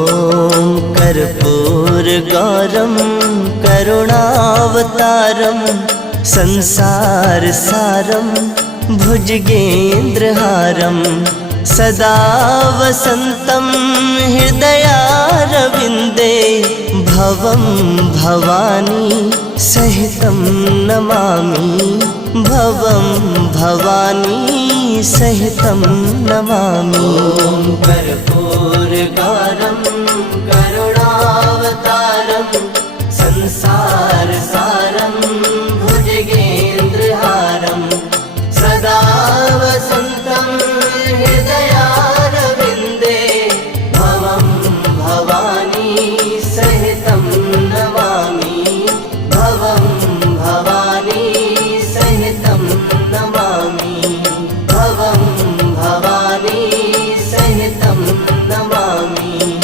ॐ कर्पूरगौरं करुणावतारं संसारसारं भुजगेन्द्रहारं सदा वसन्तं हृदयारविन्दे भवं भवानी सहितं नमामि भवं भवानी सहितं नमामि। कर्पूरगौरं करुणावतारं संसार